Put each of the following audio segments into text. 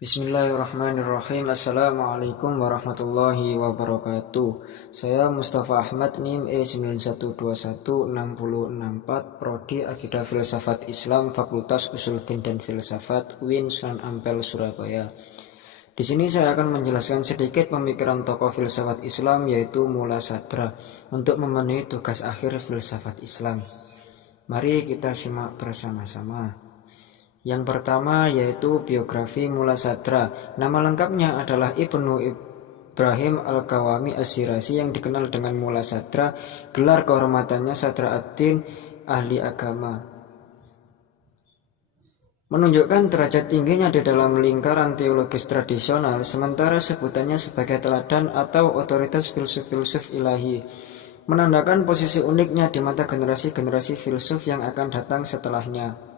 Bismillahirrahmanirrahim. Assalamualaikum warahmatullahi wabarakatuh. Saya Mustafa Ahmad, NIM E91216064, Prodi Akidah Filsafat Islam, Fakultas Usuluddin dan Filsafat, UIN Sunan Ampel, Surabaya. Di sini saya akan menjelaskan sedikit pemikiran tokoh filsafat Islam, yaitu Mula Sadra, untuk memenuhi tugas akhir filsafat Islam. Mari kita simak bersama-sama. Yang pertama yaitu biografi Mula Sadra. Nama lengkapnya adalah Ibnu Ibrahim Al-Qawami As-Sirasi, yang dikenal dengan Mula Sadra. Gelar kehormatannya Sadra ad-Din, ahli agama. Menunjukkan derajat tingginya di dalam lingkaran teologis tradisional, sementara sebutannya sebagai teladan atau otoritas filsuf-filsuf ilahi, menandakan posisi uniknya di mata generasi-generasi filsuf yang akan datang setelahnya.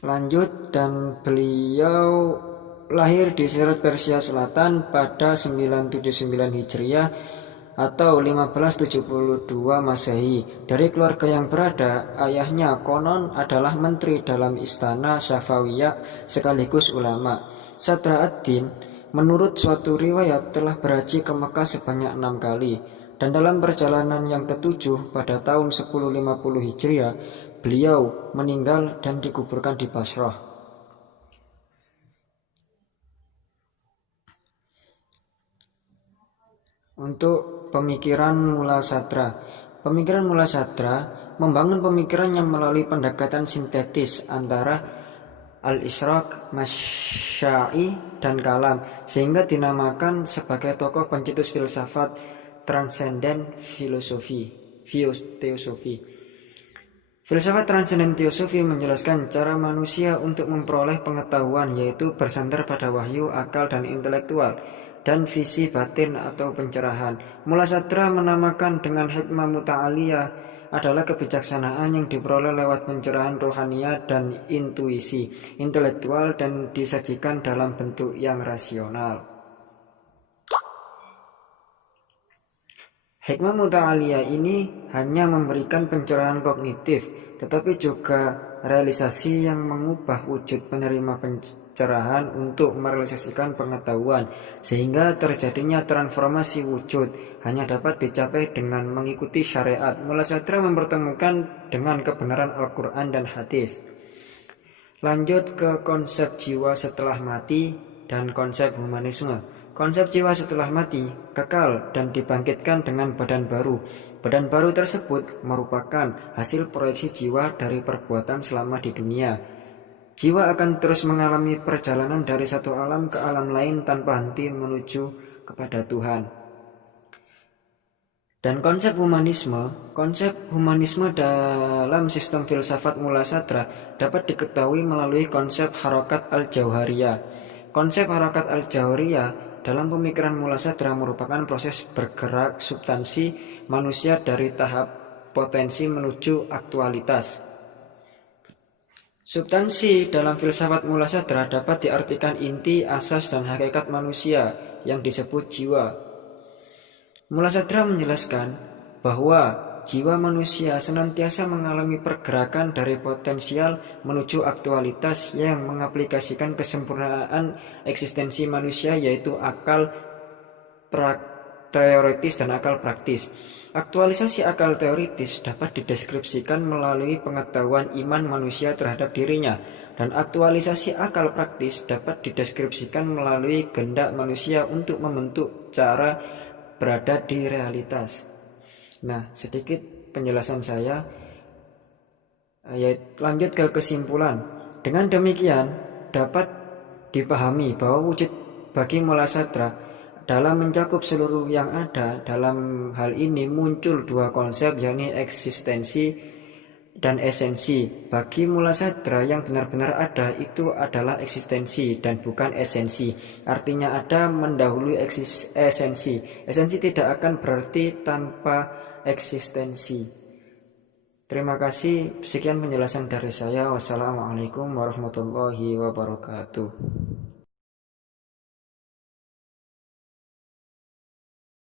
Lanjut, dan beliau lahir di Sirat, Persia Selatan pada 979 Hijriah atau 1572 Masehi. Dari keluarga yang berada, ayahnya konon adalah menteri dalam istana Syafawiyah sekaligus ulama. Sadra ad-Din menurut suatu riwayat telah berhaji ke Mekah sebanyak 6 kali. Dan dalam perjalanan yang ketujuh pada tahun 1050 Hijriah, beliau meninggal dan dikuburkan di Basrah. Untuk pemikiran Mula Sadra. Pemikiran Mula Sadra membangun pemikirannya melalui pendekatan sintetis antara al-isyraq, masya'i, dan kalam, sehingga dinamakan sebagai tokoh pencetus filsafat transenden teosofi. Filsafat transenden teosofi menjelaskan cara manusia untuk memperoleh pengetahuan, yaitu bersandar pada wahyu, akal, dan intelektual, dan visi batin atau pencerahan. Mula Sadra menamakan dengan hikmah muta'aliyah adalah kebijaksanaan yang diperoleh lewat pencerahan rohaniah dan intuisi intelektual, dan disajikan dalam bentuk yang rasional. Hikmah muta'aliyah ini hanya memberikan pencerahan kognitif, tetapi juga realisasi yang mengubah wujud penerima pencerahan untuk merealisasikan pengetahuan, sehingga terjadinya transformasi wujud hanya dapat dicapai dengan mengikuti syariat. Mula Sadra mempertemukan dengan kebenaran Al-Quran dan hadis. Lanjut ke konsep jiwa setelah mati dan konsep humanisme. Konsep jiwa setelah mati kekal dan dibangkitkan dengan badan baru. Badan baru tersebut merupakan hasil proyeksi jiwa dari perbuatan selama di dunia. Jiwa akan terus mengalami perjalanan dari satu alam ke alam lain tanpa henti menuju kepada Tuhan. Dan konsep humanisme dalam sistem filsafat Mula Sadra dapat diketahui melalui konsep harokat al-jauhariyah. Konsep harokat al-jauhariyah dalam pemikiran Mula Sadra merupakan proses bergerak substansi manusia dari tahap potensi menuju aktualitas. Substansi dalam filsafat Mula Sadra dapat diartikan inti, asas, dan hakikat manusia yang disebut jiwa. Mula Sadra menjelaskan bahwa jiwa manusia senantiasa mengalami pergerakan dari potensial menuju aktualitas yang mengaplikasikan kesempurnaan eksistensi manusia, yaitu akal teoritis dan akal praktis. Aktualisasi akal teoritis dapat dideskripsikan melalui pengetahuan iman manusia terhadap dirinya, dan aktualisasi akal praktis dapat dideskripsikan melalui kehendak manusia untuk membentuk cara berada di realitas. Nah, sedikit penjelasan saya. Lanjut ke kesimpulan. Dengan demikian dapat dipahami bahwa wujud bagi Mula Sadra dalam mencakup seluruh yang ada. Dalam hal ini muncul dua konsep, yakni eksistensi dan esensi. Bagi Mula Sadra yang benar-benar ada itu adalah eksistensi dan bukan esensi. Artinya ada mendahului esensi. Esensi tidak akan berarti tanpa eksistensi. Terima kasih. Sekian penjelasan dari saya. Wassalamualaikum warahmatullahi wabarakatuh.